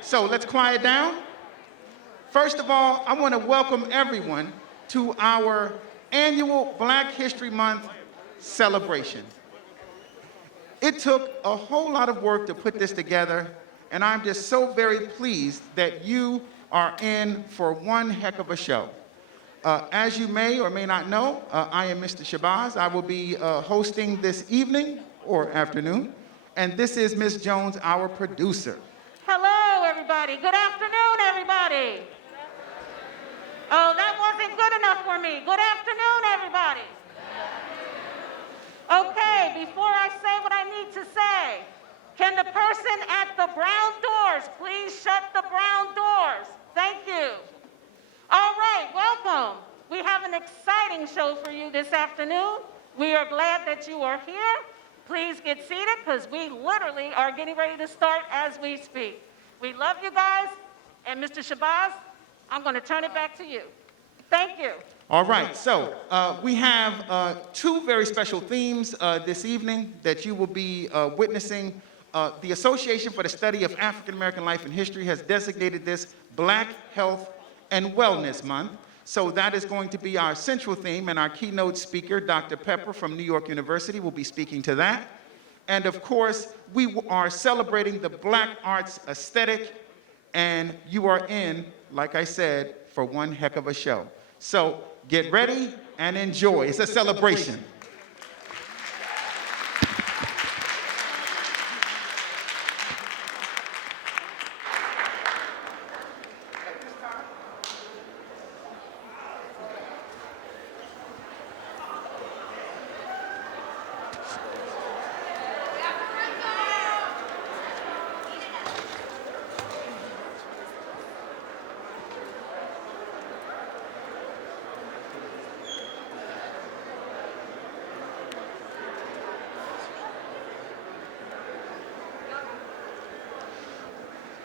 So let's quiet down. First of all, I want to welcome everyone to our annual Black History Month celebration. It took a whole lot of work to put this together, and I'm just so very pleased that you are in for one heck of a show. As you may or may not know, I am Mr. Shabazz. I will be hosting this evening or afternoon, and this is Ms. Jones, our producer. Hello, everybody. Good afternoon, everybody. Oh, that wasn't good enough for me. Good afternoon, everybody. Okay, before I say what I need to say, can the person at the brown doors please shut the brown doors? Thank you. All right, welcome. We have an exciting show for you this afternoon. We are glad that you are here. Please get seated because we literally are getting ready to start as we speak. We love you guys. And Mr. Shabazz, I'm going to turn it back to you. Thank you. All right, so we have two very special themes this evening that you will be witnessing. The Association for the Study of African American Life and History has designated this Black Health and Wellness Month. So that is going to be our central theme, and our keynote speaker, Dr. Pepper from New York University, will be speaking to that. And of course, we are celebrating the Black arts aesthetic, and you are in, like I said, for one heck of a show. So get ready and enjoy. It's a celebration.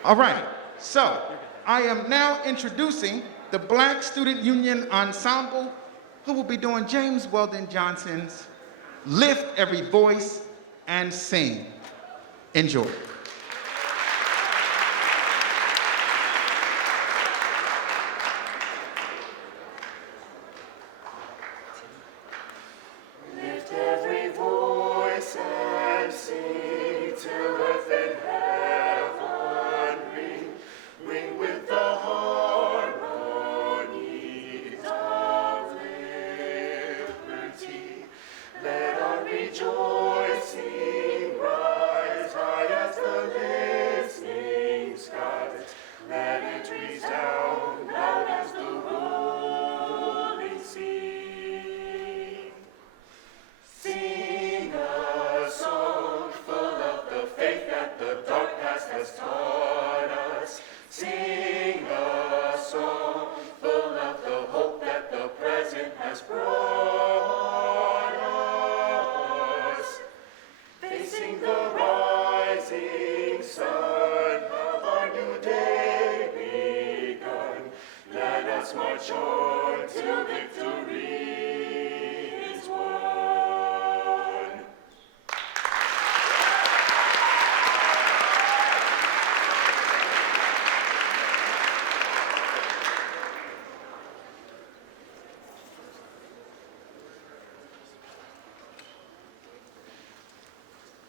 All right, so I am now introducing the Black Student Union Ensemble, who will be doing James Weldon Johnson's Lift Every Voice and Sing. Enjoy.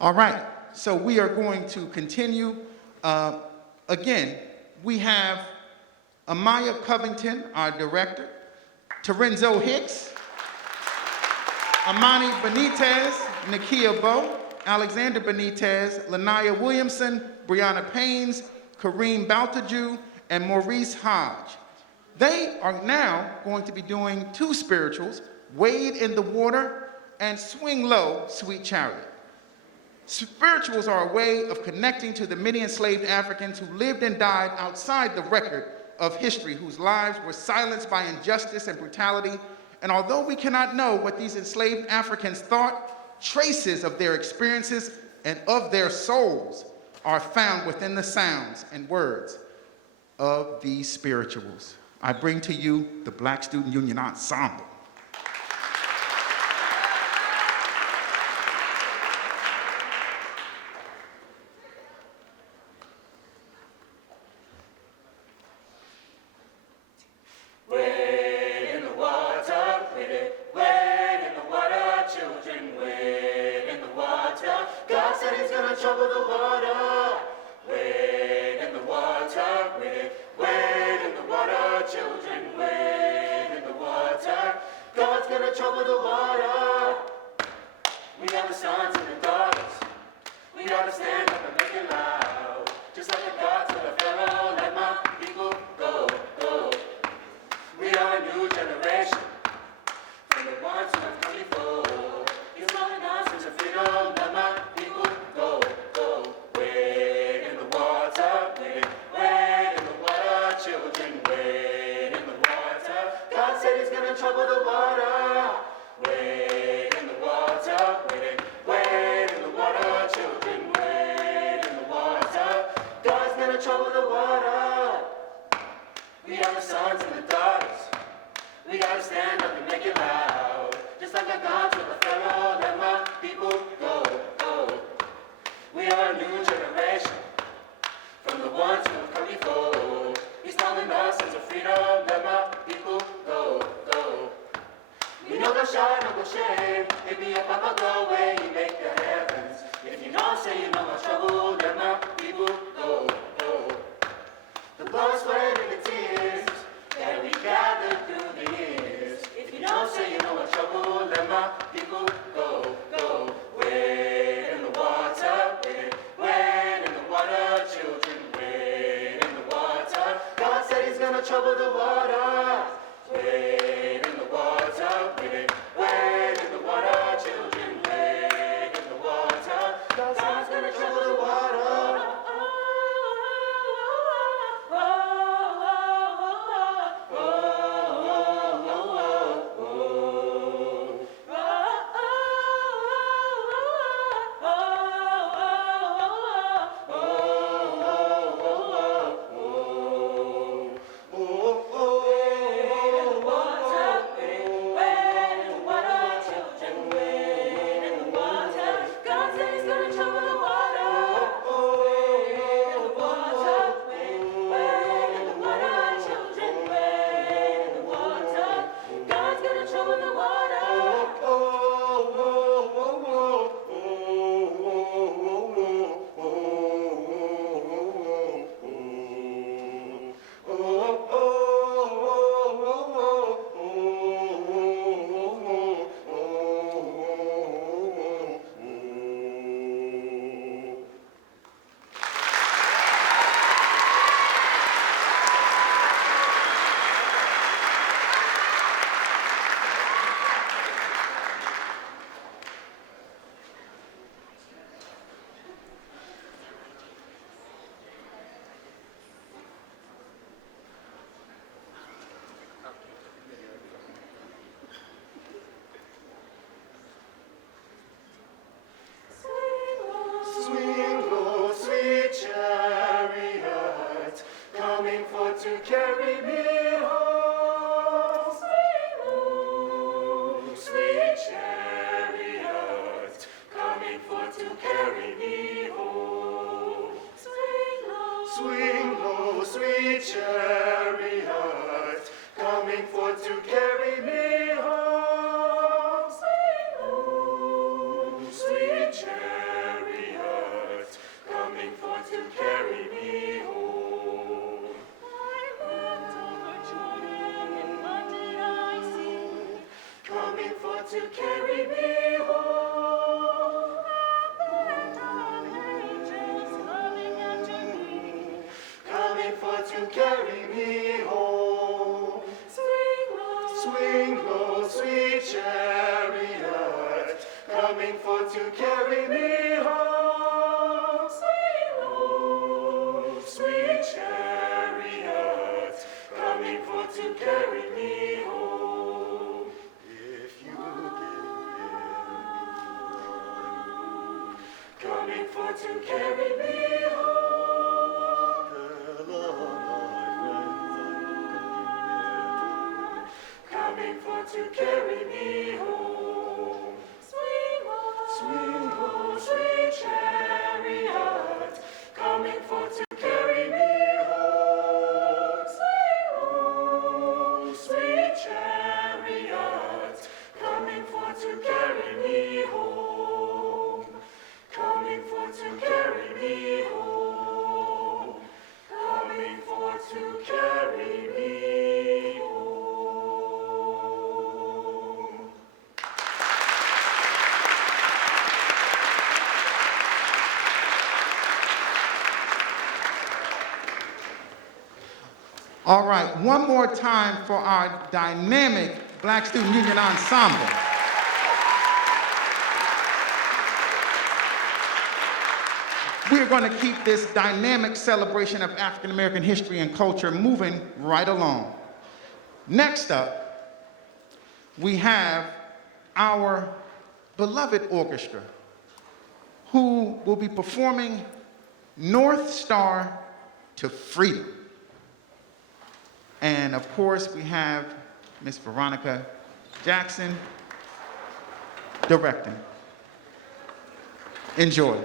All right, so we are going to continue. Again, we have Amaya Covington, our director, Terenzo Hicks, Amani Benitez, Nakia Bowe, Alexander Benitez, Lanaya Williamson, Brianna Paynes, Kareem Baltaju, and Maurice Hodge. They are now going to be doing two spirituals, Wade in the Water and Swing Low, Sweet Chariot. Spirituals are a way of connecting to the many enslaved Africans who lived and died outside the record of history, whose lives were silenced by injustice and brutality. And although we cannot know what these enslaved Africans thought, traces of their experiences and of their souls are found within the sounds and words of these spirituals. I bring to you the Black Student Union Ensemble. gonna trouble the water. Wade in the water, wade in the water, children, wade in the water. God's gonna trouble the water. We are the sons and the daughters. We ought to stand up and make it loud. Just like the God told the Pharaoh, let my people go, go. We are a new generation from the ones who have come before. He's calling us into freedom, let my people go, go. Wade in the water, wade in the water, children, wade in the water. God said he's gonna trouble the water. Wade in the water, wade in the water, children, wade in the water. God's gonna trouble the water. We are the sons and the daughters. We gotta stand up and make it loud. Just like I got to the Pharaoh, let my people go, go. We are a new generation from the ones who have come before. He's calling us into freedom, let my people go, go. We know the shine, no go shame. It be a papa go away, you make the heavens. If you know, say you know my trouble, let my people go, go. The blood, sweat, and the tears that we gathered through the years. If you don't say you know what trouble, let my people go, go. Wade in the water, wade in the water, children, wade in the water. God said he's gonna trouble the water. Wade in the water, wade in the water, children, wade in the water. God's gonna trouble the water. To carry me home. Swing low, sweet chariot, coming for to carry me home. Swing low, sweet chariot, coming for to carry me home. Swing low, sweet chariot, coming for to carry me home. Coming for to carry me home. And angels coming after me. Coming for to carry me home. Swing low, sweet chariot. Coming for to carry me home. Swing low, sweet chariot. Coming for to carry me home. If you coming for to carry me home. Tell all my friends coming for to carry me home. Swing low, sweet chariot, coming for to carry me home. Swing low, sweet chariot, coming for to carry me home. Coming for to All right, one more time for our dynamic Black Student Union Ensemble. We're going to keep this dynamic celebration of African American history and culture moving right along. Next up, we have our beloved orchestra, who will be performing North Star to Freedom. And of course, we have Miss Veronica Jackson directing. Enjoy.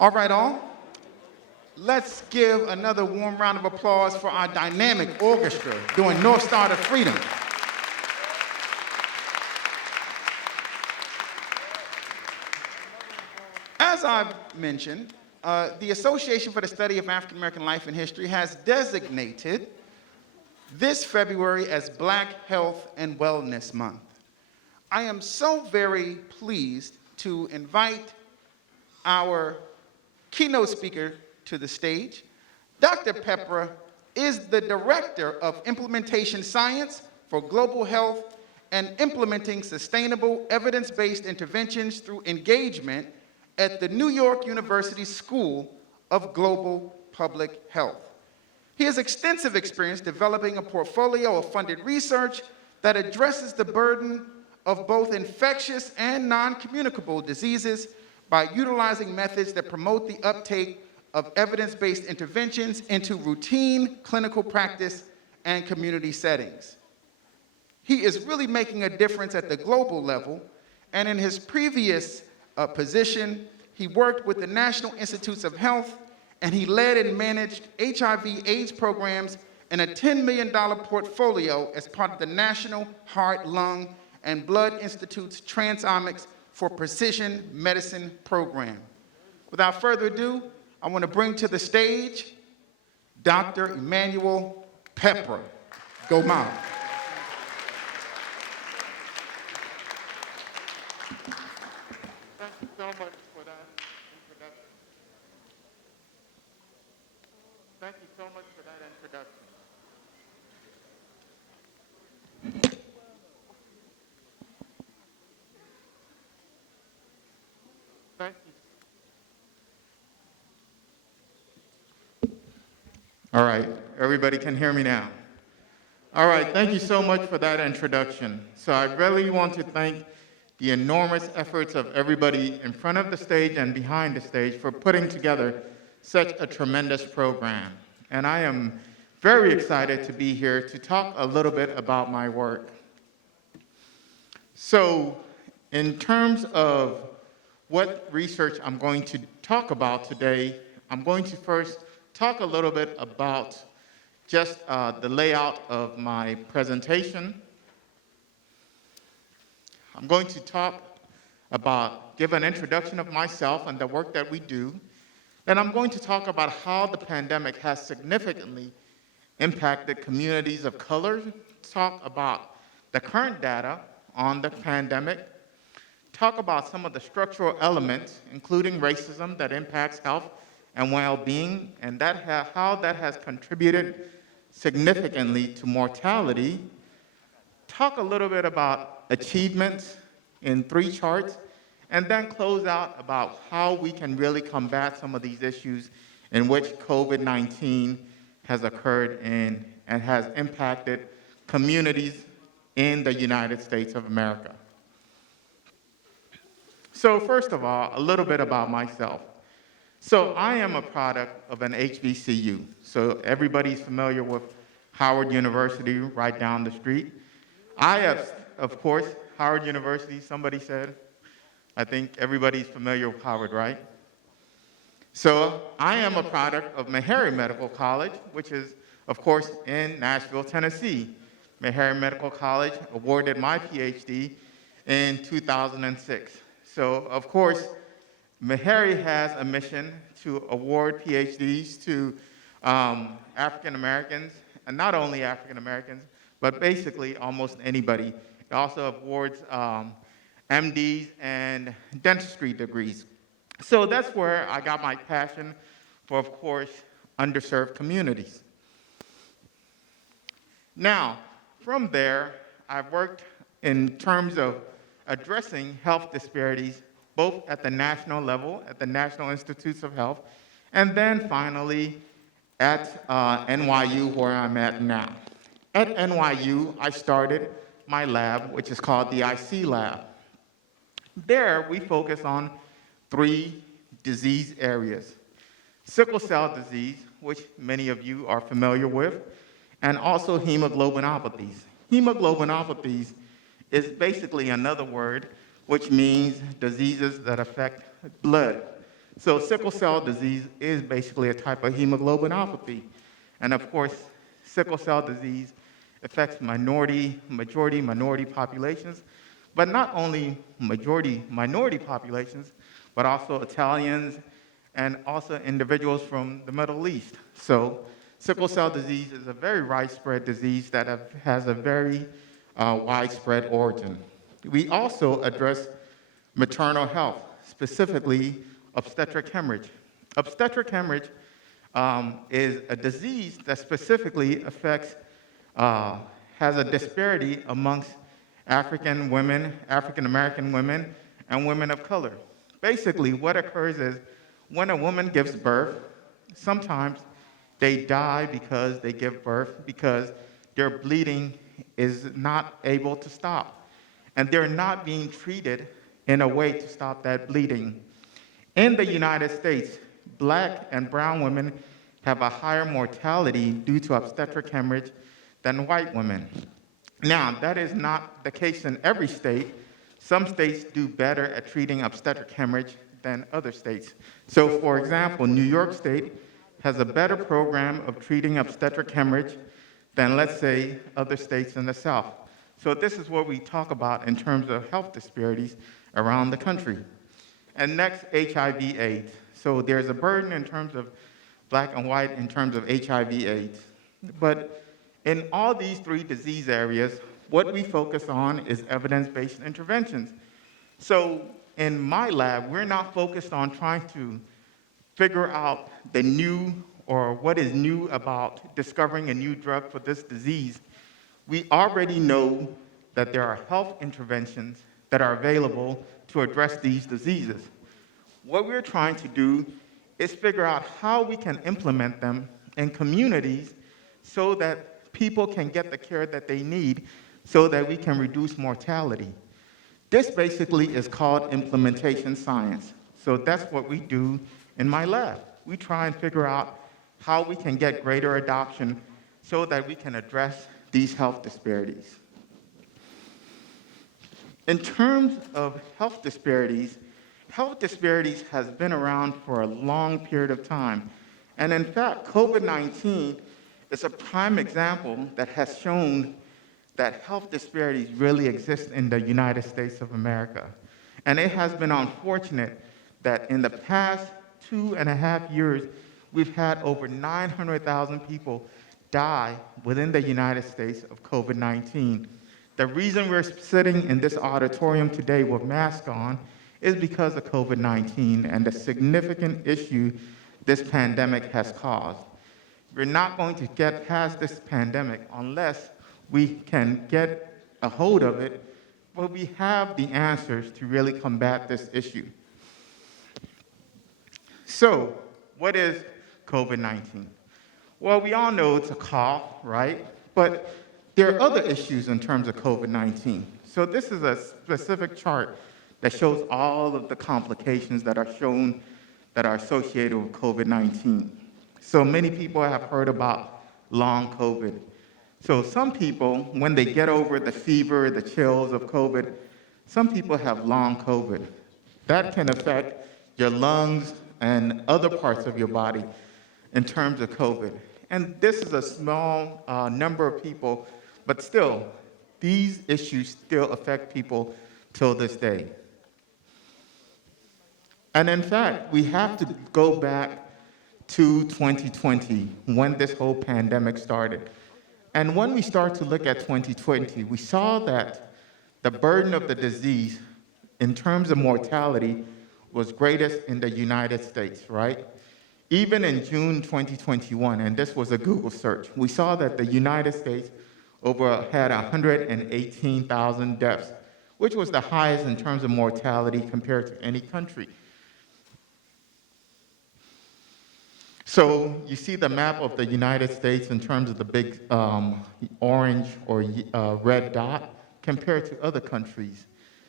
All right, all. Let's give another warm round of applause for our dynamic orchestra doing North Star to Freedom. As I've mentioned, the Association for the Study of African American Life and History has designated this February as Black Health and Wellness Month. I am so very pleased to invite our keynote speaker to the stage. Dr. Pepra is the Director of Implementation Science for Global Health and Implementing Sustainable Evidence-Based Interventions through Engagement at the New York University School of Global Public Health. He has extensive experience developing a portfolio of funded research that addresses the burden of both infectious and non-communicable diseases by utilizing methods that promote the uptake of evidence-based interventions into routine clinical practice and community settings. He is really making a difference at the global level, and in his previous position, he worked with the National Institutes of Health, and he led and managed HIV/AIDS programs and a $10 million portfolio as part of the National Heart, Lung, and Blood Institute's Transomics for Precision Medicine program. Without further ado, I want to bring to the stage Dr. Emmanuel Pepra. Go Mom. Thank you so much for that introduction. Thank you so much for that introduction. Thank you. All right, everybody can hear me now. All right, thank you so much for that introduction. So I really want to thank the enormous efforts of everybody in front of the stage and behind the stage for putting together such a tremendous program. And I am very excited to be here to talk a little bit about my work. So in terms of what research I'm going to talk about today, I'm going to first talk a little bit about just the layout of my presentation. I'm going to give an introduction of myself and the work that we do. Then I'm going to talk about how the pandemic has significantly impacted communities of color, talk about the current data on the pandemic, talk about some of the structural elements, including racism, that impacts health and well-being, and how that has contributed significantly to mortality. Talk a little bit about achievements in 3 charts, and then close out about how we can really combat some of these issues in which COVID-19 has occurred in and has impacted communities in the United States of America. So first of all, a little bit about myself. So I am a product of an HBCU. So everybody's familiar with Howard University right down the street. I have, of course, Howard University, somebody said. I think everybody's familiar with Howard, right? So I am a product of Meharry Medical College, which is, of course, in Nashville, Tennessee. Meharry Medical College awarded my PhD in 2006. So, of course, Meharry has a mission to award PhDs to African Americans, and not only African Americans, but basically almost anybody. It also awards MDs and dentistry degrees. So that's where I got my passion for, of course, underserved communities. Now, from there, I've worked in terms of addressing health disparities, both at the national level, at the National Institutes of Health, and then finally at NYU, where I'm at now. At NYU, I started my lab, which is called the IC Lab. There, we focus on 3 disease areas: sickle cell disease, which many of you are familiar with, and also hemoglobinopathies. Hemoglobinopathies is basically another word which means diseases that affect blood. So sickle cell disease is basically a type of hemoglobinopathy. And of course, sickle cell disease affects majority minority populations, but not only majority minority populations, but also Italians and also individuals from the Middle East. So sickle cell disease is a very widespread disease that has a very widespread origin. We also address maternal health, specifically obstetric hemorrhage. Obstetric hemorrhage is a disease that specifically affects, has a disparity amongst African women, African American women, and women of color. Basically, what occurs is when a woman gives birth, sometimes they die because they give birth because their bleeding is not able to stop. And they're not being treated in a way to stop that bleeding. In the United States, Black and brown women have a higher mortality due to obstetric hemorrhage than white women. Now, that is not the case in every state. Some states do better at treating obstetric hemorrhage than other states. So, for example, New York State has a better program of treating obstetric hemorrhage than, let's say, other states in the South. So this is what we talk about in terms of health disparities around the country. And next, HIV/AIDS. So there's a burden in terms of Black and white in terms of HIV/AIDS. But in all these three disease areas, what we focus on is evidence-based interventions. So in my lab, we're not focused on trying to figure out the new or what is new about discovering a new drug for this disease. We already know that there are health interventions that are available to address these diseases. What we're trying to do is figure out how we can implement them in communities so that people can get the care that they need so that we can reduce mortality. This basically is called implementation science. So that's what we do in my lab. We try and figure out how we can get greater adoption so that we can address these health disparities. In terms of health disparities has been around for a long period of time. And in fact, COVID-19 is a prime example that has shown that health disparities really exist in the United States of America. And it has been unfortunate that in the past 2.5 years, we've had over 900,000 people die within the United States of COVID-19. The reason we're sitting in this auditorium today with masks on is because of COVID-19 and the significant issue this pandemic has caused. We're not going to get past this pandemic unless we can get a hold of it, but we have the answers to really combat this issue. So, what is COVID-19? Well, we all know it's a cough, right? But there are other issues in terms of COVID-19. So this is a specific chart that shows all of the complications that are shown that are associated with COVID-19. So many people have heard about long COVID. So some people, when they get over the fever, the chills of COVID, some people have long COVID. That can affect your lungs and other parts of your body in terms of COVID. And this is a small number of people, but still, these issues still affect people till this day. And in fact, we have to go back to 2020, when this whole pandemic started. And when we start to look at 2020, we saw that the burden of the disease in terms of mortality was greatest in the United States, right? Even in June 2021, and this was a Google search, we saw that the United States had 118,000 deaths, which was the highest in terms of mortality compared to any country. So you see the map of the United States in terms of the big orange or red dot compared to other countries.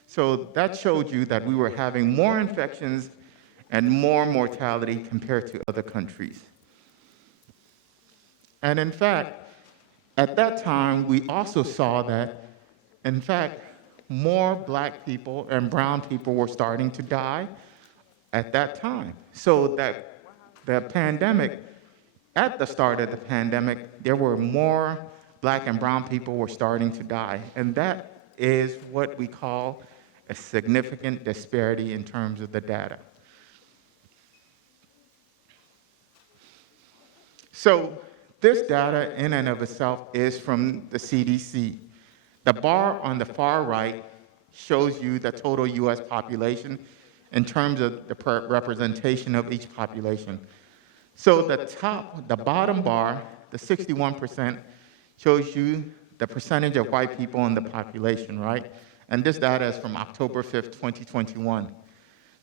So that showed you that we were having more infections and more mortality compared to other countries. And in fact, at that time, we also saw that, in fact, more Black people and brown people were starting to die at that time. So that the pandemic, at the start of the pandemic, there were more black and brown people were starting to die. And that is what we call a significant disparity in terms of the data. So this data in and of itself is from the CDC. The bar on the far right shows you the total US population in terms of the representation of each population. So the bottom bar, the 61%, shows you the percentage of white people in the population, right? And this data is from October 5th, 2021.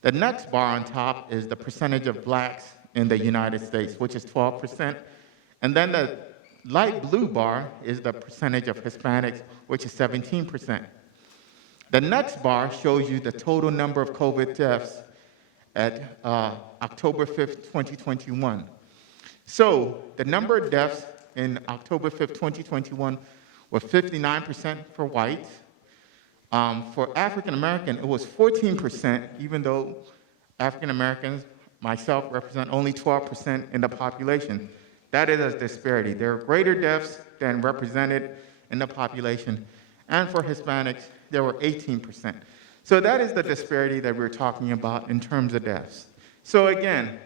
The next bar on top is the percentage of blacks in the United States, which is 12%. And then the light blue bar is the percentage of Hispanics, which is 17%. The next bar shows you the total number of COVID deaths at October 5th, 2021. So the number of deaths in October 5th, 2021 was 59% for whites. For African American, it was 14%, even though African Americans, myself, represent only 12% in the population. That is a disparity. There are greater deaths than represented in the population. And for Hispanics, there were 18%. So that is the disparity that we're talking about in terms of deaths. So again,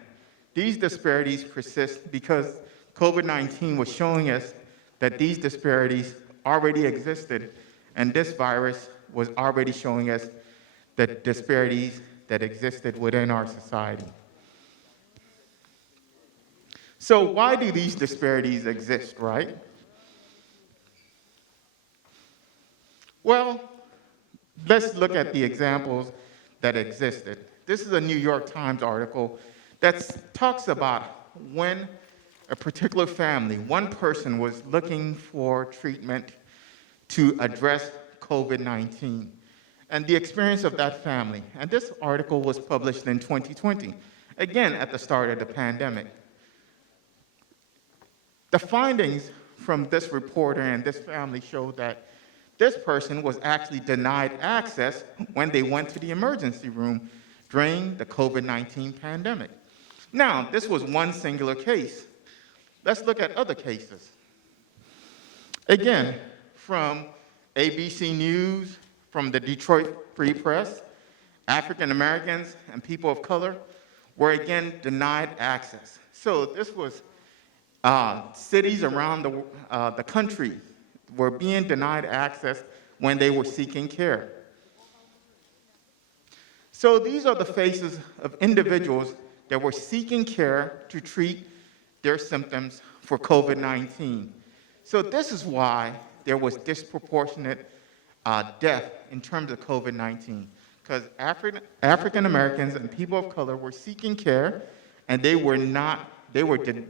these disparities persist because COVID-19 was showing us that these disparities already existed, and this virus was already showing us the disparities that existed within our society. So why do these disparities exist, right? Well, let's look at the examples that existed. This is a New York Times article that talks about when a particular family, one person was looking for treatment to address COVID-19 and the experience of that family. And this article was published in 2020, again at the start of the pandemic. The findings from this reporter and this family showed that this person was actually denied access when they went to the emergency room during the COVID-19 pandemic. Now, this was one singular case. Let's look at other cases. Again, from ABC News, from the Detroit Free Press, African Americans and people of color were again denied access. So this was cities around the country were being denied access when they were seeking care. So these are the faces of individuals that were seeking care to treat their symptoms for COVID-19. So this is why there was disproportionate death in terms of COVID-19, because African Americans and people of color were seeking care, and they were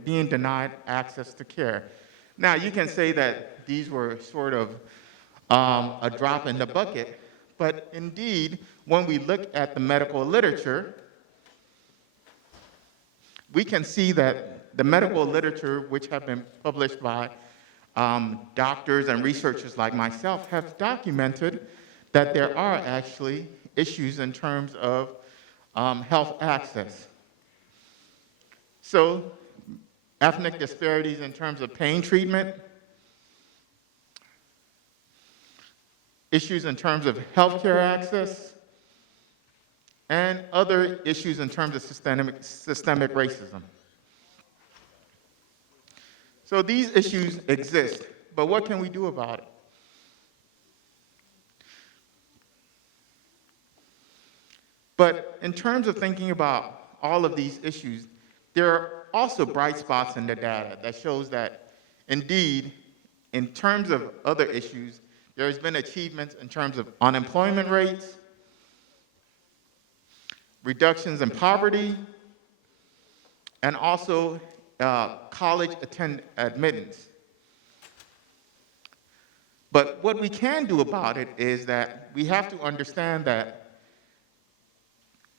being denied access to care. Now, you can say that these were sort of a drop in the bucket, but indeed, when we look at the medical literature, we can see that the medical literature, which have been published by doctors and researchers like myself, have documented that there are actually issues in terms of health access. So, ethnic disparities in terms of pain treatment, issues in terms of healthcare access, and other issues in terms of systemic racism. So these issues exist, but what can we do about it? But in terms of thinking about all of these issues, there are also bright spots in the data that shows that, indeed, in terms of other issues, there has been achievements in terms of unemployment rates, reductions in poverty, and also college admittance. But what we can do about it is that we have to understand that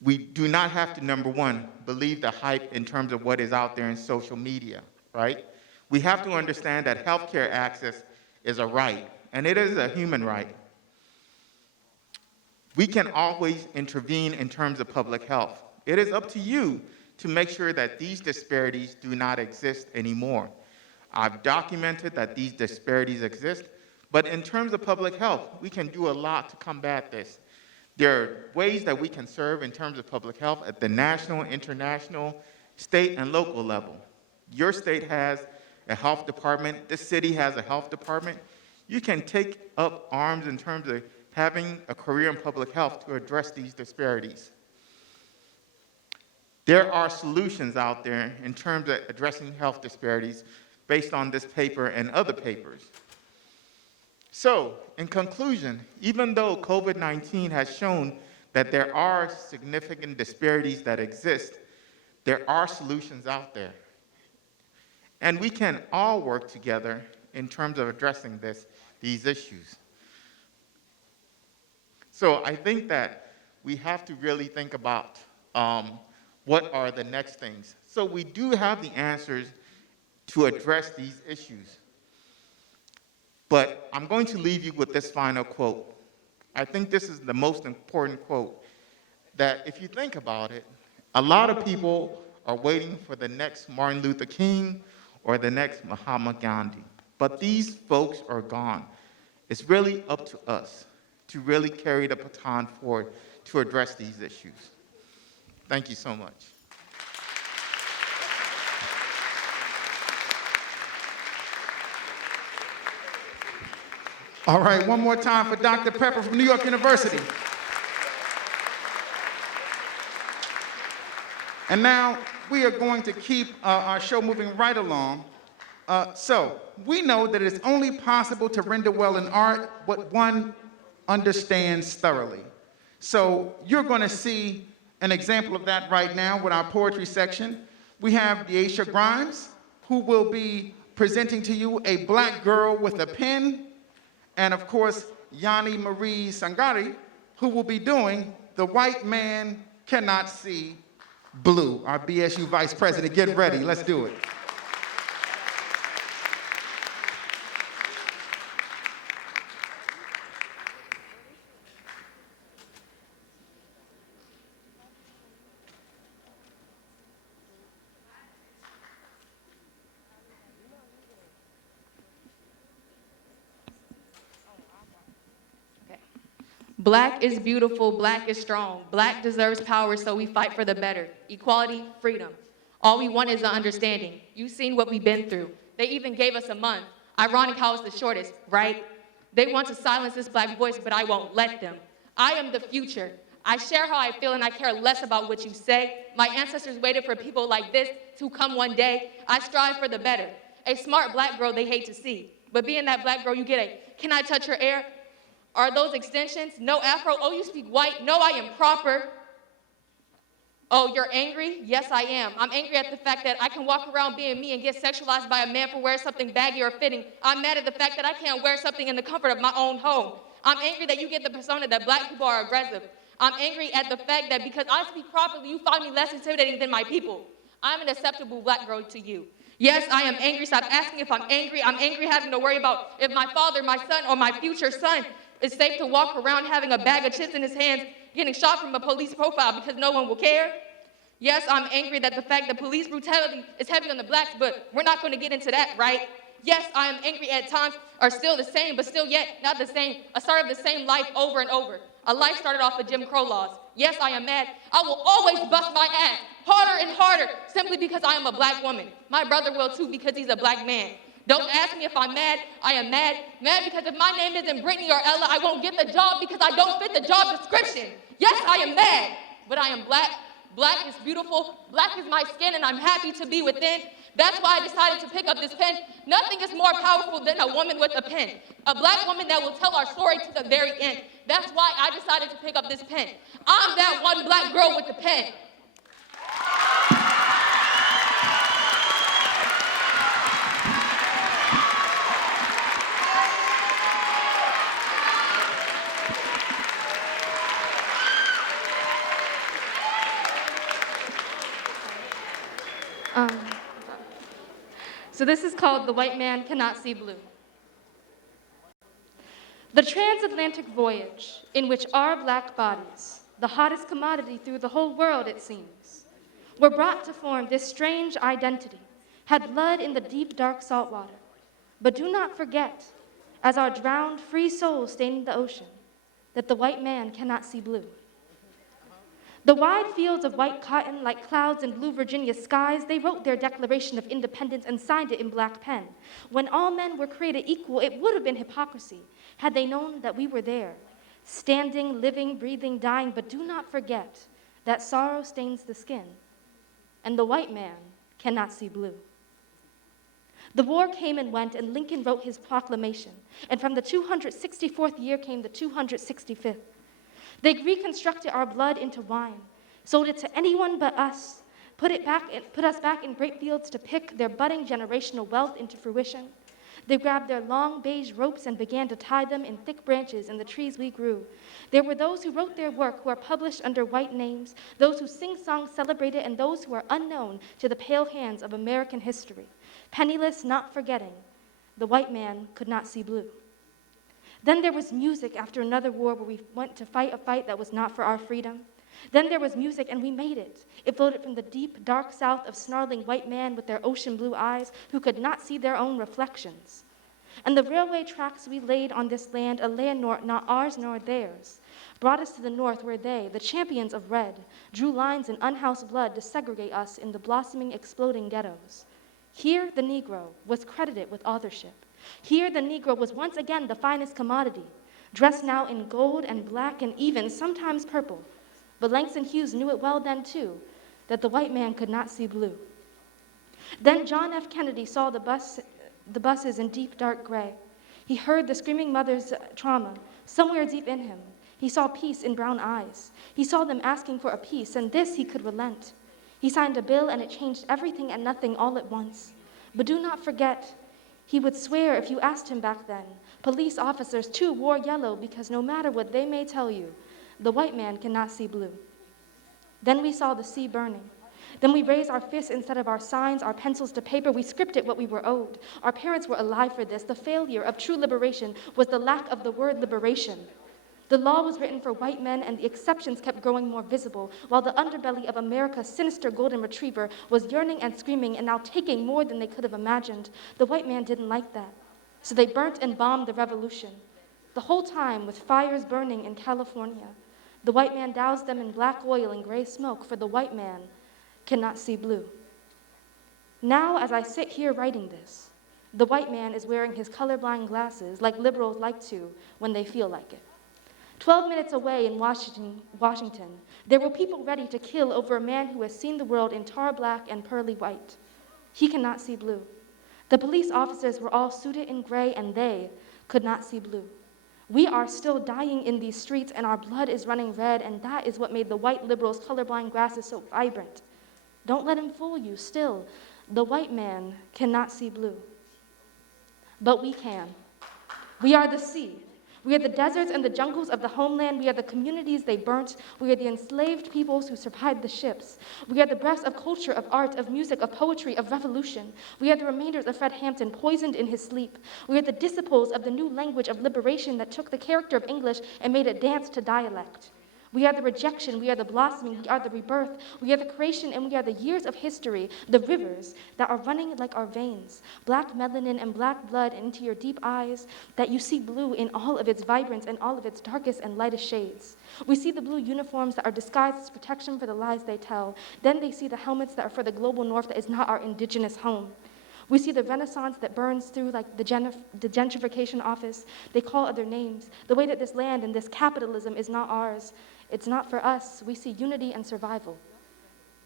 we do not have to, number one, believe the hype in terms of what is out there in social media, right? We have to understand that healthcare access is a right, and it is a human right. We can always intervene in terms of public health. It is up to you to make sure that these disparities do not exist anymore. I've documented that these disparities exist, but in terms of public health, we can do a lot to combat this. There are ways that we can serve in terms of public health at the national, international, state, and local level. Your state has a health department. This city has a health department. You can take up arms in terms of having a career in public health to address these disparities. There are solutions out there in terms of addressing health disparities based on this paper and other papers. So, in conclusion, even though COVID-19 has shown that there are significant disparities that exist, there are solutions out there. And we can all work together in terms of addressing these issues. So I think that we have to really think about what are the next things. So we do have the answers to address these issues. But I'm going to leave you with this final quote. I think this is the most important quote, that if you think about it, a lot of people are waiting for the next Martin Luther King or the next Mahatma Gandhi. But these folks are gone. It's really up to us to really carry the baton forward to address these issues. Thank you so much. All right, one more time for Dr. Pepper from New York University. And now we are going to keep our show moving right along. So we know that it is only possible to render well in art what one understands thoroughly. So you're going to see an example of that right now with our poetry section. We have Deasia Grimes, who will be presenting to you A Black Girl with a Pen, and of course, Yanni Marie Sangari, who will be doing The White Man Cannot See Blue. Our BSU Vice President, get ready, let's do it. Black is beautiful, black is strong. Black deserves power, so we fight for the better. Equality, freedom. All we want is an understanding. You've seen what we've been through. They even gave us a month. Ironic how it's the shortest, right? They want to silence this black voice, but I won't let them. I am the future. I share how I feel and I care less about what you say. My ancestors waited for people like this to come one day. I strive for the better. A smart black girl they hate to see. But being that black girl, you get a, can I touch your hair? Are those extensions? No afro? Oh, you speak white? No, I am proper. Oh, you're angry? Yes, I am. I'm angry at the fact that I can walk around being me and get sexualized by a man for wearing something baggy or fitting. I'm mad at the fact that I can't wear something in the comfort of my own home. I'm angry that you get the persona that black people are aggressive. I'm angry at the fact that because I speak properly, you find me less intimidating than my people. I'm an acceptable black girl to you. Yes, I am angry. Stop asking if I'm angry. I'm angry having to worry about if my father, my son, or my future son is safe to walk around having a bag of chips in his hands, getting shot from a police profile because no one will care. Yes, I'm angry that the fact that police brutality is heavy on the blacks, but we're not going to get into that, right? Yes, I am angry at times are still the same, but still yet not the same. A start of the same life over and over. A life started off with Jim Crow laws. Yes, I am mad. I will always bust my ass harder and harder simply because I am a black woman. My brother will too because he's a black man. Don't ask me if I'm mad. I am mad. Mad because if my name isn't Brittany or Ella, I won't get the job because I don't fit the job description. Yes, I am mad, but I am black. Black is beautiful. Black is my skin, and I'm happy to be within. That's why I decided to pick up this pen. Nothing is more powerful than a woman with a pen. A black woman that will tell our story to the very end. That's why I decided to pick up this pen. I'm that one black girl with the pen. So this is called The White Man Cannot See Blue. The transatlantic voyage in which our black bodies the hottest commodity through the whole world, it seems, were brought to form this strange identity, had blood in the deep, dark salt water. But do not forget, as our drowned, free souls stain the ocean, that the white man cannot see blue. The wide fields of white cotton, like clouds in blue Virginia skies, they wrote their Declaration of Independence and signed it in black pen. When all men were created equal, it would have been hypocrisy had they known that we were there, standing, living, breathing, dying. But do not forget that sorrow stains the skin, and the white man cannot see blue. The war came and went, and Lincoln wrote his proclamation, and from the 264th year came the 265th. They reconstructed our blood into wine, sold it to anyone but us, put us back in grape fields to pick their budding generational wealth into fruition. They grabbed their long beige ropes and began to tie them in thick branches in the trees we grew. There were those who wrote their work who are published under white names, those who sing songs celebrated, and those who are unknown to the pale hands of American history. Penniless, not forgetting, the white man could not see blue. Then there was music after another war where we went to fight a fight that was not for our freedom. Then there was music, and we made it. It floated from the deep, dark south of snarling white men with their ocean blue eyes who could not see their own reflections. And the railway tracks we laid on this land, a land not ours nor theirs, brought us to the north where they, the champions of red, drew lines in unhoused blood to segregate us in the blossoming, exploding ghettos. Here the Negro was credited with authorship. Here the Negro was once again the finest commodity, dressed now in gold and black and even sometimes purple. But Langston Hughes knew it well then too, that the white man could not see blue. Then John F. Kennedy saw the buses in deep dark gray. He heard the screaming mother's trauma somewhere deep in him. He saw peace in brown eyes. He saw them asking for a peace, and this he could relent. He signed a bill, and it changed everything and nothing all at once. But do not forget, he would swear if you asked him back then. Police officers, too, wore yellow because no matter what they may tell you, the white man cannot see blue. Then we saw the sea burning. Then we raised our fists instead of our signs, our pencils to paper. We scripted what we were owed. Our parents were alive for this. The failure of true liberation was the lack of the word liberation. The law was written for white men, and the exceptions kept growing more visible, while the underbelly of America's sinister golden retriever was yearning and screaming and now taking more than they could have imagined. The white man didn't like that, so they burnt and bombed the revolution. The whole time, with fires burning in California, the white man doused them in black oil and gray smoke, for the white man cannot see blue. Now, as I sit here writing this, the white man is wearing his colorblind glasses like liberals like to when they feel like it. 12 minutes away in Washington, there were people ready to kill over a man who has seen the world in tar black and pearly white. He cannot see blue. The police officers were all suited in gray, and they could not see blue. We are still dying in these streets, and our blood is running red, and that is what made the white liberals' colorblind glasses so vibrant. Don't let him fool you. Still, the white man cannot see blue. But we can. We are the sea. We are the deserts and the jungles of the homeland. We are the communities they burnt. We are the enslaved peoples who survived the ships. We are the breaths of culture, of art, of music, of poetry, of revolution. We are the remainders of Fred Hampton, poisoned in his sleep. We are the disciples of the new language of liberation that took the character of English and made it dance to dialect. We are the rejection, we are the blossoming, we are the rebirth, we are the creation, and we are the years of history, the rivers that are running like our veins, black melanin and black blood into your deep eyes, that you see blue in all of its vibrance and all of its darkest and lightest shades. We see the blue uniforms that are disguised as protection for the lies they tell. Then they see the helmets that are for the global north that is not our indigenous home. We see the renaissance that burns through like the gentrification office. They call other names. The way that this land and this capitalism is not ours. It's not for us. We see unity and survival.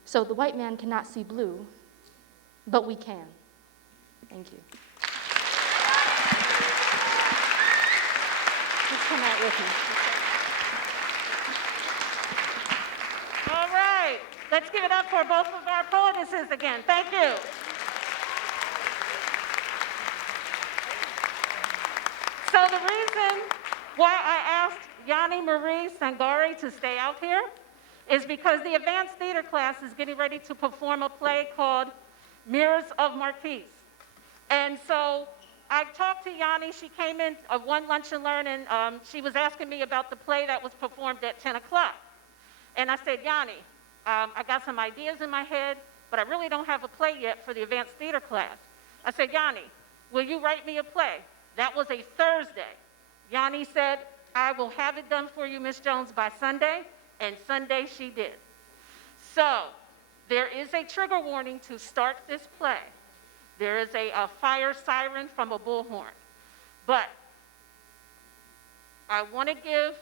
So the white man cannot see blue, but we can. Thank you. Just come out with me. All right. Let's give it up for both of our poetesses again. Thank you. So the reason why I asked Yanni Marie Sangari to stay out here is because the advanced theater class is getting ready to perform a play called Mirrors of Marquise. And so I talked to Yanni. She came in one lunch and learn, and she was asking me about the play that was performed at 10 o'clock. And I said, Yanni, I got some ideas in my head, but I really don't have a play yet for the advanced theater class. I said, Yanni, will you write me a play? That was a Thursday. Yanni said, I will have it done for you, Miss Jones, by Sunday, and Sunday she did. So there is a trigger warning to start this play. There is a fire siren from a bullhorn. But I want to give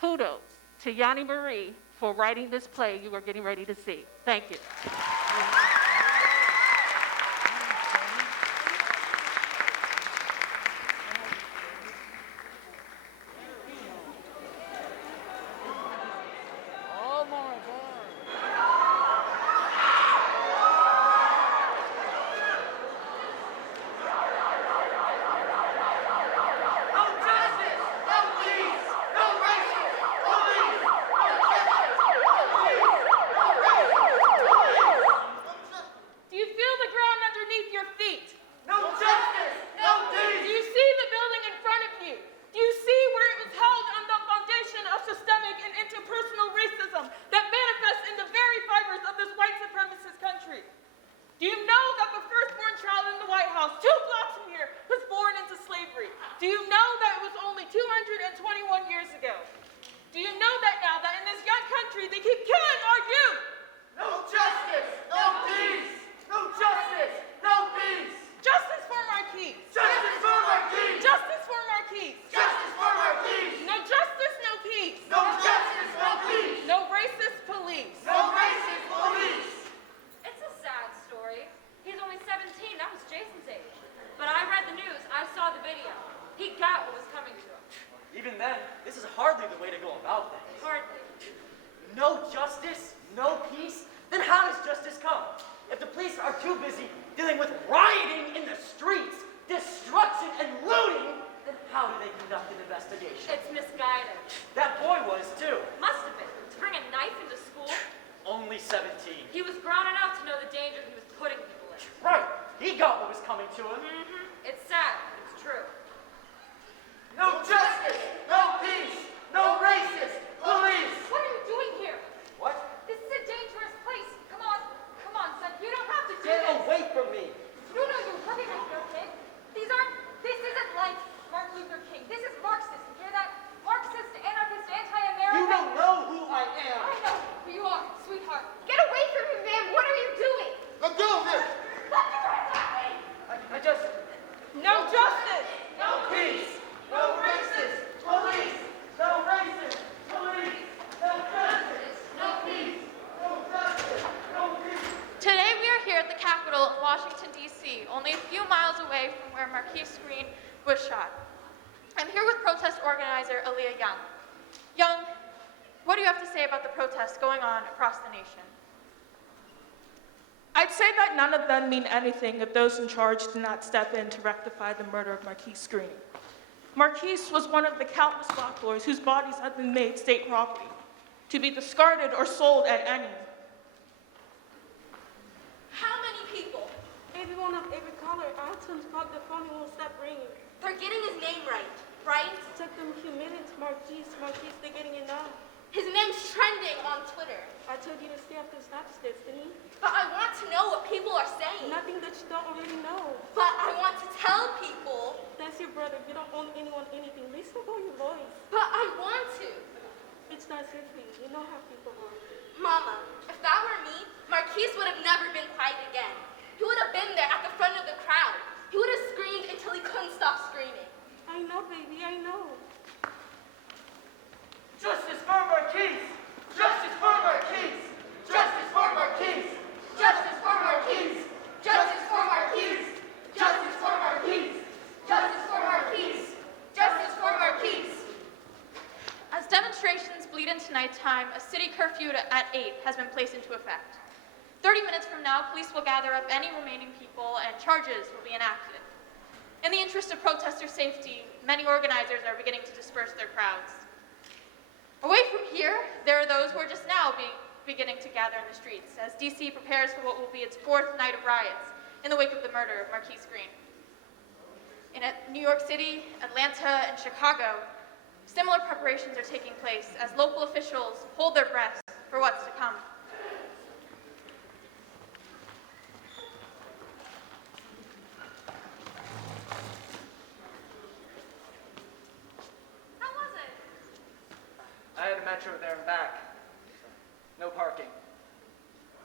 kudos to Yanni Marie for writing this play you are getting ready to see. Thank you. Do you feel the ground underneath your feet? No justice, no peace. Do you see the building in front of you? Do you see where it was held on the foundation of systemic and interpersonal racism that manifests in the very fibers of this white supremacist country? Do you know that the firstborn child in the White House, 2 blocks from here, was born into slavery? Do you know that it was only 221 years ago? Do you know that now that in this young country they keep killing our youth? No justice, no peace. No justice, no peace. Justice for Marquise! Justice for Marquis. Justice for Marquise! Justice for Marquis. No justice, no peace! No justice, no peace. No racist police! No racist police. It's a sad story. He's only 17. That was Jason's age. But I read the news. I saw the video. He got what was coming to him. Even then, this is hardly the way to go about things. Hardly. No justice, no peace, then how does justice come? If the police are too busy dealing with rioting in the streets, destruction and looting, then how do they conduct an investigation? It's misguided. That boy was too. Must have been. To bring a knife into school, Only 17. he was grown enough to know the danger he was putting people in. Right, he got what was coming to him. It's sad, but it's true. No justice, no peace. No racist police. What are you doing here? What? This is a dangerous place. Come on, son. You don't have to do Get this. away from me. You know you're hurting us, your kid. This isn't like Martin Luther King. This is Marxist. You hear that? Marxist, anarchist, anti-American. You don't know who I am. I know who you are, sweetheart. Get away from him, man. What are you doing? Let go of him. Let me run away. I just... No justice! No peace. No racist police. No racist police. No justice. No peace. No justice. No peace. Today we are here at the Capitol in Washington, D.C., only a few miles away from where Marquise Green was shot. I'm here with protest organizer Aaliyah Young. Young, what do you have to say about the protests going on across the nation? I'd say that none of them mean anything if those in charge do not step in to rectify the murder of Marquise Green. Marquise was one of the countless black boys whose bodies had been made state property, to be discarded or sold at any. How many people? Every one of every color. I told God the phone won't stop ringing. They're getting his name right, right? It took them a few minutes. Marquise, they're getting it now. His name's trending on Twitter. I told you to stay off the Snapchat, Destiny. But I want to know what people are saying. Nothing that you don't already know. But I want to tell people. That's your brother. You don't owe anyone anything. Listen to your voice. But I want to. It's not safe for you. You know how people are. Mama, if that were me, Marquise would have never been quiet again. He would have been there at the front of the crowd. He would have screamed until he couldn't stop screaming. I know, baby. I know. Justice for Marquise. Justice for Marquise. Justice for Marquise. Justice for Marquise. Justice for Marquise. Justice for Marquise. Justice for Marquise. Justice for Marquise. As demonstrations bleed into nighttime, a city curfew at 8 has been placed into effect. 30 minutes from now, police will gather up any remaining people and charges will be enacted. In the interest of protester safety, many organizers are beginning to disperse their crowds. Away from here, there are those who are just now beginning to gather in the streets as DC prepares for what will be its 4th night of riots in the wake of the murder of Marquise Green. In New York City, Atlanta, and Chicago, similar preparations are taking place as local officials hold their breath for what's to come. How was it? I had a metro there and back. No parking.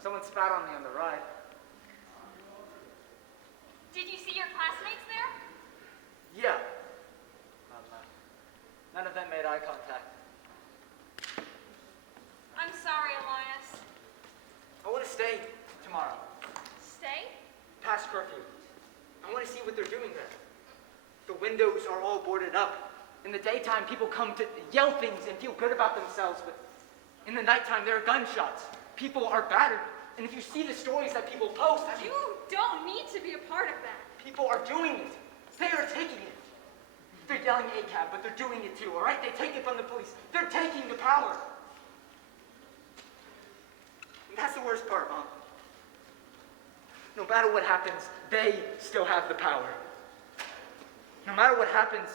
Someone spat on me on the ride. Did you see your classmates there? Yeah. None of them made eye contact. I'm sorry, Elias. I want to stay tomorrow, Stay? past curfew. I want to see what they're doing there. The windows are all boarded up. In the daytime, people come to yell things and feel good about themselves, but in the nighttime, there are gunshots. People are battered. And if you see the stories that people post, I mean, You don't need to be a part of that. people are doing it. They are taking it. They're yelling ACAB, but they're doing it too, all right? They take it from the police. They're taking the power. And that's the worst part, Mom. No matter what happens, they still have the power. No matter what happens,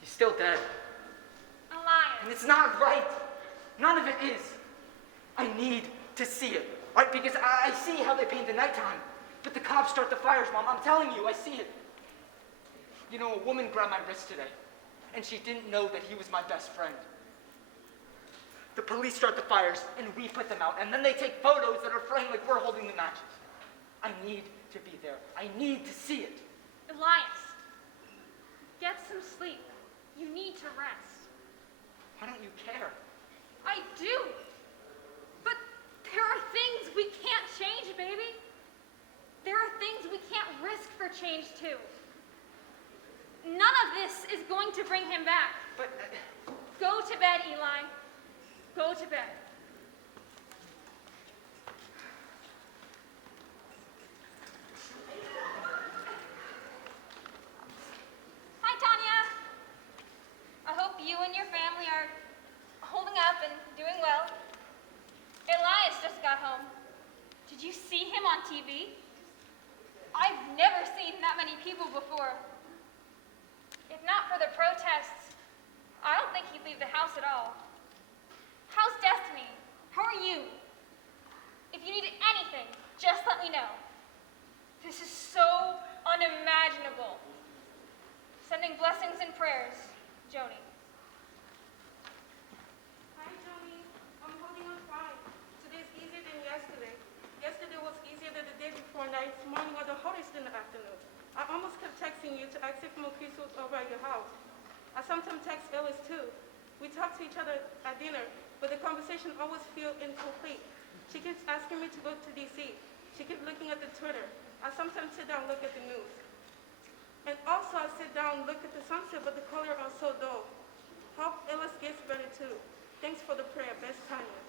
he's still dead. And Elias. it's not right. None of it is. I need to see it, right? Because I see how they paint the nighttime. But the cops start the fires, Mom. I'm telling you, I see it. You know, a woman grabbed my wrist today, and she didn't know that he was my best friend. The police start the fires, and we put them out, and then they take photos that are framed like we're holding the matches. I need to be there. I need to see it. Elias. Get some sleep. You need to rest. Why don't you care? I do. But there are things we can't change, baby. There are things we can't risk for change, too. None of this is going to bring him back. But Go to bed, Eli. Go to bed. Hi, Tanya. I hope you and your family are holding up and doing well. Elias just got home. Did you see him on TV? I've never seen that many people before. If not for the protests, I don't think he'd leave the house at all. How's Destiny? How are you? If you need anything, just let me know. This is so unimaginable. Sending blessings and prayers, Joni. Hi, Johnny. I'm holding on fine. Today's easier than yesterday. Yesterday was easier than the day before, and this morning was the hardest in the afternoon. I almost kept texting you to ask if Marquise was over at your house. I sometimes text Ellis too. We talk to each other at dinner, but the conversation always feels incomplete. She keeps asking me to go to DC. She keeps looking at the Twitter. I sometimes sit down and look at the news. And also I sit down and look at the sunset, but the colors are so dull. Hope Ellis gets better too. Thanks for the prayer. Best Tanya.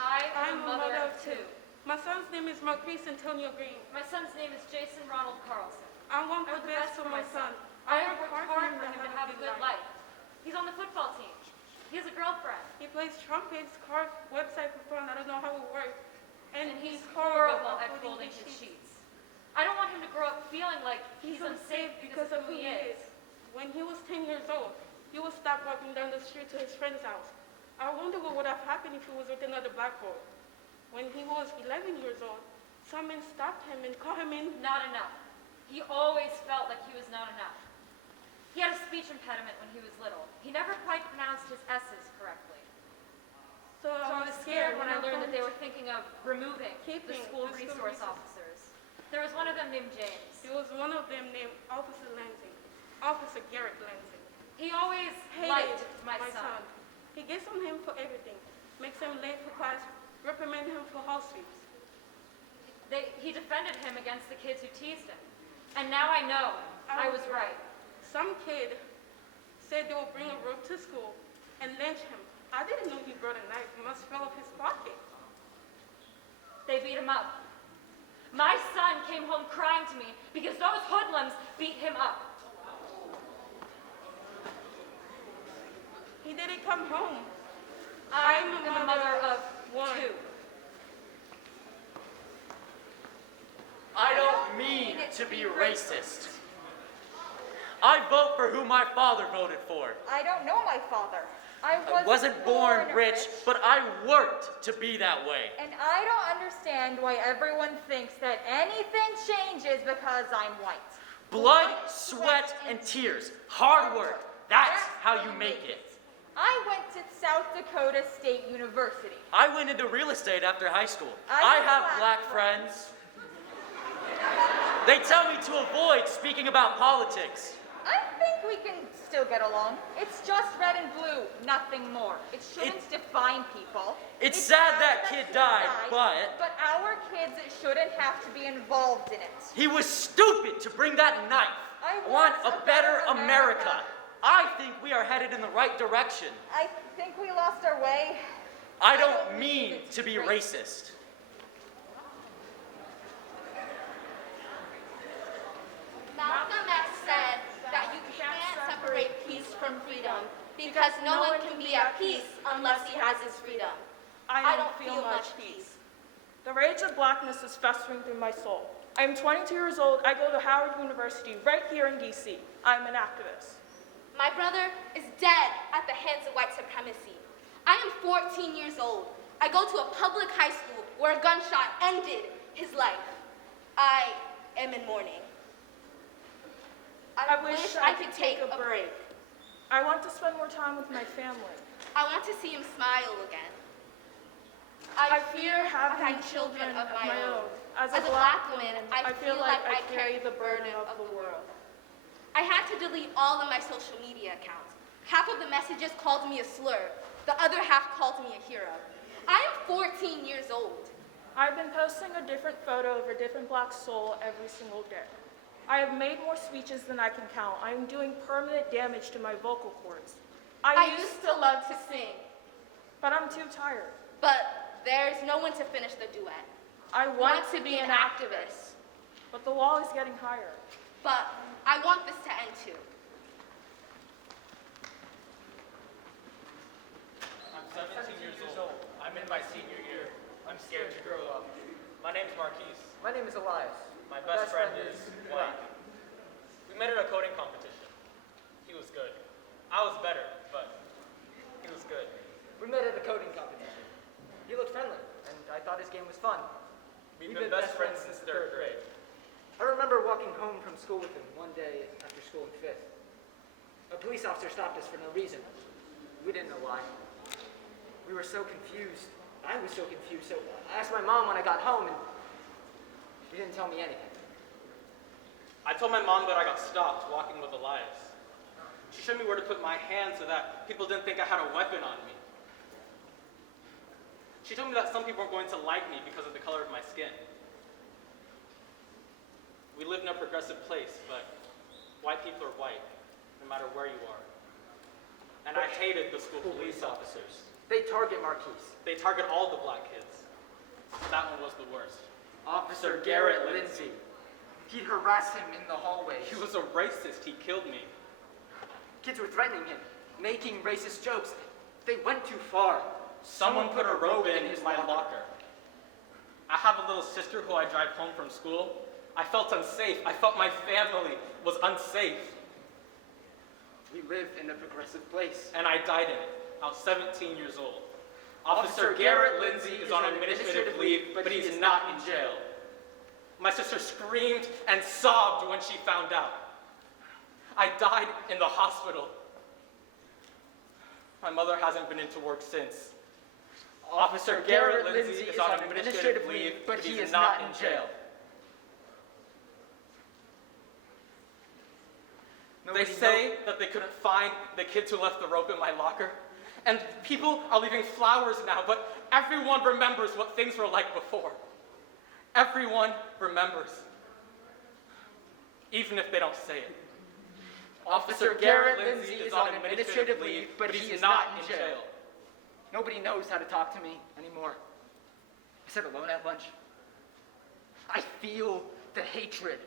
I'm a mother of two. My son's name is Marquise Antonio Green. My son's name is Jason Ronald Carlson. I want the best for my son. I work hard for him to have a good life. He's on the football team. He has a girlfriend. He plays trumpets, carves website for fun. I don't know how it works. And he's horrible at folding his sheets. I don't want him to grow up feeling like he's unsafe because of who he is. When he was 10 years old, he would stop walking down the street to his friend's house. I wonder what would have happened if he was with another black boy. When he was 11 years old, some men stopped him and called him in. Not enough. He always felt like he was not enough. He had a speech impediment when he was little. He never quite pronounced his S's correctly. So I was scared when I learned that they were thinking of removing the school resource officers. There was one of them named James. There was one of them named Officer Lansing, Officer Garrett Lansing. He always liked my son. He gets on him for everything, makes him late for class, reprimand him for house sweeps. He defended him against the kids who teased him. And now I know I was right. Some kid said they will bring a rope to school and lynch him. I didn't know he brought a knife. It must fell off his pocket. They beat him up. My son came home crying to me because those hoodlums beat him up. He didn't come home. I'm the mother of two. I don't mean to be racist. I vote for who my father voted for. I don't know my father. I wasn't born rich, but I worked to be that way. And I don't understand why everyone thinks that anything changes because I'm white. Blood, sweat, and tears. Hard work. That's how you make it. I went to South Dakota State University. I went into real estate after high school. I I have black friends. They tell me to avoid speaking about politics. I think we can still get along. It's just red and blue, nothing more. It shouldn't define people. It's sad that kid died, but our kids shouldn't have to be involved in it. he was stupid to bring that knife. I Want a better America. I think we are headed in the right direction. I think we lost our way. I don't mean to be racist. Malcolm X said that you can't separate peace from freedom because no one can be at peace unless he has his freedom. I don't feel much peace. The rage of blackness is festering through my soul. I am 22 years old. I go to Howard University right here in DC. I'm an activist. My brother is dead at the hands of white supremacy. I am 14 years old. I go to a public high school where a gunshot ended his life. I am in mourning. I wish I could take a break. I want to spend more time with my family. I want to see him smile again. I fear having children of my own. As a black woman, I feel like I carry the burden of the world. I had to delete all of my social media accounts. Half of the messages called me a slur. The other half called me a hero. I am 14 years old. I've been posting a different photo of a different black soul every single day. I have made more speeches than I can count. I am doing permanent damage to my vocal cords. I used to love to sing. But I'm too tired. But there's no one to finish the duet. I want to be an activist. But the wall is getting higher. But I want this to end too. I'm 17 years old. I'm in my senior year. I'm scared to grow up. My name's Marquise. My name is Elias. My best friend is white. We met at a coding competition. He was good. I was better, but he was good. We met at a coding competition. He looked friendly, and I thought his game was fun. We've been best friends since third grade. I remember walking home from school with him one day after school in 5th. A police officer stopped us for no reason. We didn't know why. We were so confused. I was so confused, so I asked my mom when I got home, and she didn't tell me anything. I told my mom that I got stopped walking with Elias. She showed me where to put my hand so that people didn't think I had a weapon on me. She told me that some people weren't going to like me because of the color of my skin. We live in a progressive place, but white people are white, no matter where you are. And I hated the school police officers. They target Marquise. They target all the black kids. That one was the worst. Officer Garrett Lindsay. He'd harass him in the hallway. He was a racist. He killed me. Kids were threatening him, making racist jokes. They went too far. Someone put a rope in my locker. I have a little sister who I drive home from school. I felt unsafe. I felt my family was unsafe. We live in a progressive place. And I died in it. I was 17 years old. Officer Garrett Lindsay is on administrative leave, but he's not in jail. My sister screamed and sobbed when she found out. I died in the hospital. My mother hasn't been into work since. Officer Garrett Lindsay is on administrative leave, but he is not in jail. They say that they couldn't find the kids who left the rope in my locker. And people are leaving flowers now, but everyone remembers what things were like before. Everyone remembers. Even if they don't say it. Officer Garrett Lindsay is on administrative leave, but he is not in jail. Nobody knows how to talk to me anymore. I sat alone at lunch. I feel the hatred.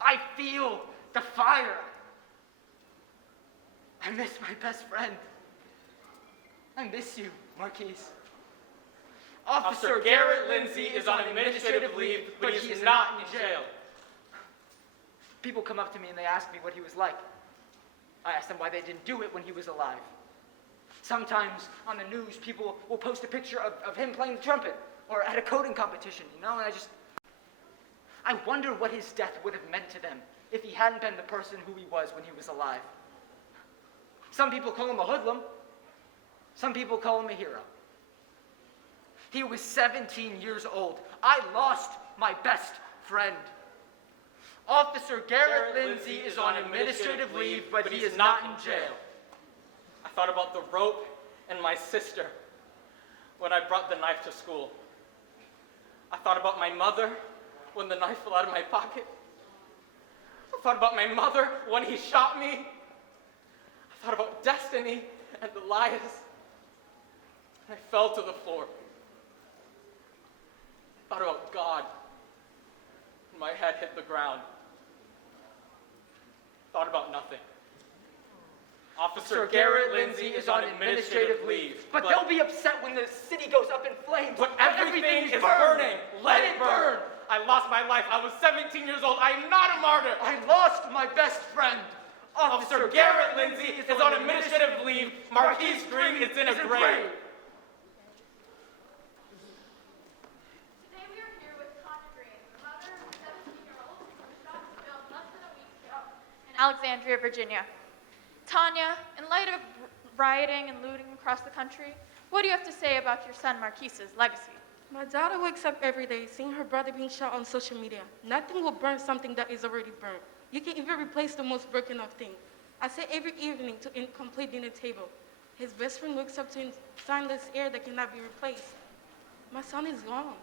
I feel the fire. I miss my best friend. I miss you, Marquise. Officer Garrett Lindsay is on administrative leave, but he is not in jail. People come up to me and they ask me what he was like. I ask them why they didn't do it when he was alive. Sometimes on the news, people will post a picture of him playing the trumpet or at a coding competition, you know, and I wonder what his death would have meant to them if he hadn't been the person who he was when he was alive. Some people call him a hoodlum. Some people call him a hero. He was 17 years old. I lost my best friend. Officer Garrett Lindsay is on administrative leave, but he is not in jail. I thought about the rope and my sister when I brought the knife to school. I thought about my mother when the knife fell out of my pocket. I thought about my mother when he shot me. I thought about Destiny and Elias. And I fell to the floor. I thought about God. And my head hit the ground. I thought about nothing. Officer Garrett Lindsay is on administrative leave. But they'll be upset when the city goes up in flames. But everything is burning. Let it burn. I lost my life. I was 17 years old. I am not a martyr. I lost my best friend. Officer Garrett Lindsay is on administrative leave. Marquise Green is in a grave. Today we are here with Tanya Green, the mother of a 17-year-old who was shot and killed less than a week ago in Alexandria, Virginia. Tanya, in light of rioting and looting across the country, what do you have to say about your son Marquise's legacy? My daughter wakes up every day seeing her brother being shot on social media. Nothing will burn something that is already burned. You can even replace the most broken of things. I say every evening to incomplete dinner table. His best friend wakes up to soundless air that cannot be replaced. My son is gone.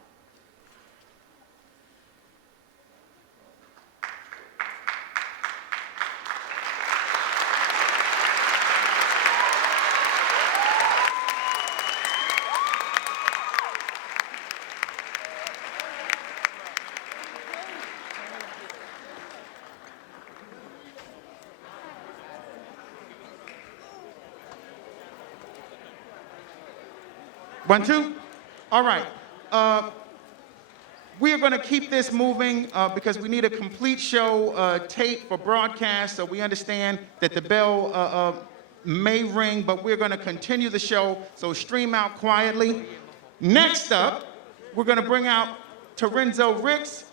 One, two? All right. We are going to keep this moving because we need a complete show tape for broadcast, so we understand that the bell may ring, but we're going to continue the show, so stream out quietly. Next up, we're going to bring out Terenzo Ricks,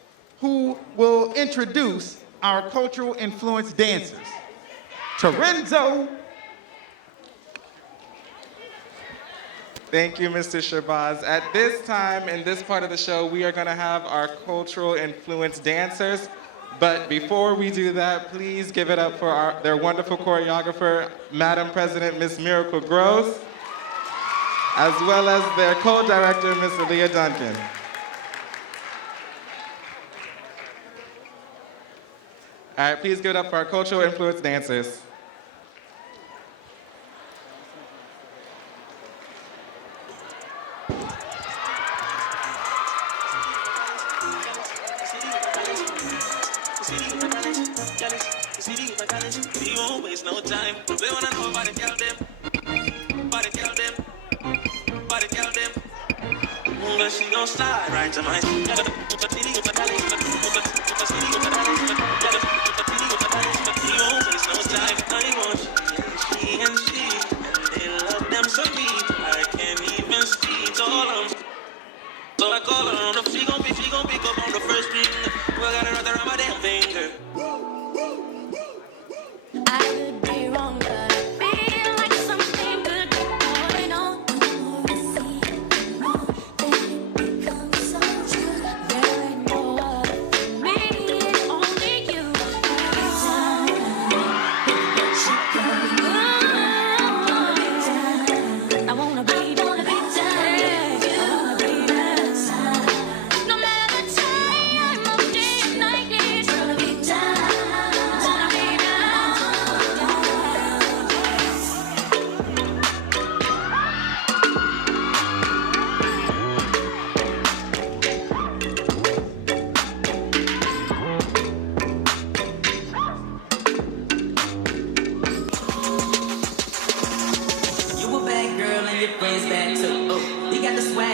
who will introduce our cultural influence dancers. Terenzo. Thank you, Mr. Shabazz. At this time, in this part of the show, we are going to have our cultural influence dancers. But before we do that, please give it up for their wonderful choreographer, Madam President, Miss Miracle Gross, as well as their co-director, Miss Aaliyah Duncan. All right, please give it up for our cultural influence dancers. We won't waste no time. We wanna know about the girl them. About the girl them. About the girl them. But she gon' slide right to my we won't waste no time. I want she and she. And they love them so deep. I can't even speak to all of them. So I call her on the she gon' pick up on the first ring. We got her right around my damn finger. I could be wrong, but I feel like something good going on. Then it becomes so true. There ain't no other for me, it's only you. Every time I wanna be down. No matter time of day and night, it's gonna be down.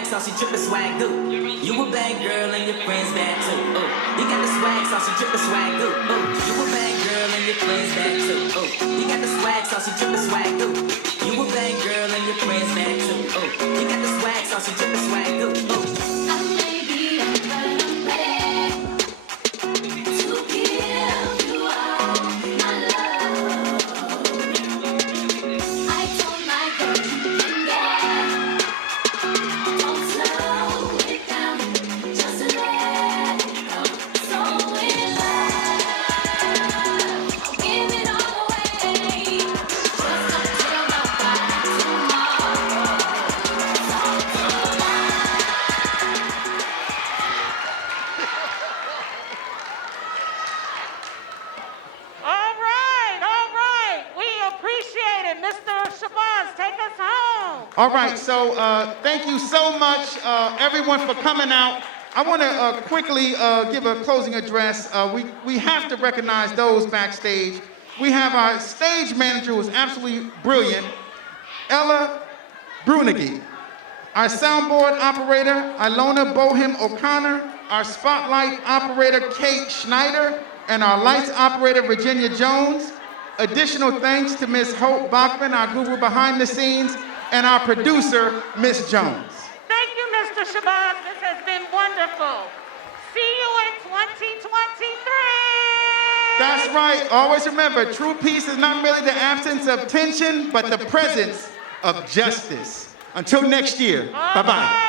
Saucy drippin' swag goo. You a bad girl and your friends bad too. You got the swag, saucy drippin' swag goo. You a bad girl and your friends bad too. You You got the swag, saucy, drippin' swag, ooh. You a bad girl and your friends bad too, ooh. You got the swag, saucy, drippin' swag, ooh. I may be young, but I'm ready to give you all my love. I told my girl, yeah, don't slow it down, just let it go. So in love, give it all away, just until the bright tomorrow. All right. We appreciate it. Mr. Shabazz, take us home. All right, so thank you so much, everyone, for coming out. I want to quickly give a closing address. We have to recognize those backstage. We have our stage manager, who's absolutely brilliant, Ella Brunigi. Our soundboard operator, Ilona Bohem O'Connor. Our spotlight operator, Kate Schneider. And our lights operator, Virginia Jones. Additional thanks to Ms. Hope Bachman, our guru behind the scenes, and our producer, Ms. Jones. Thank you, Mr. Shabazz. This has been wonderful. See you in 2023. That's right. Always remember, true peace is not merely the absence of tension, but the presence of justice. Until next year, bye-bye.